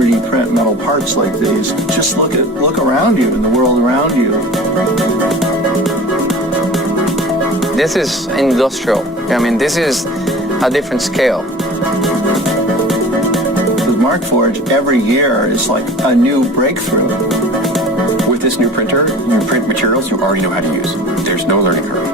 3D print metal parts like these. Just look around you in the world around you. This is industrial. I mean, this is a different scale. With Markforged, every year is like a new breakthrough. With this new printer, you print materials you already know how to use. There's no learning curve.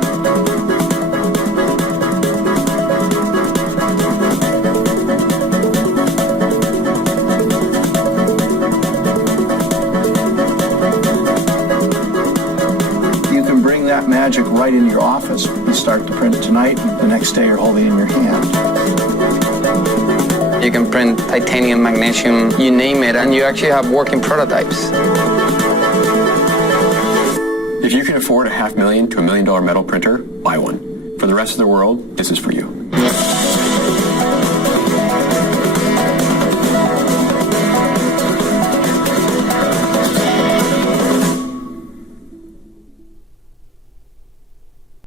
That magic right into your office. You start to print it tonight, and the next day you're holding it in your hand. You can print titanium, magnesium, you name it, and you actually have working prototypes. If you can afford a $500,000 to $1 million metal printer, buy one. For the rest of the world, this is for you.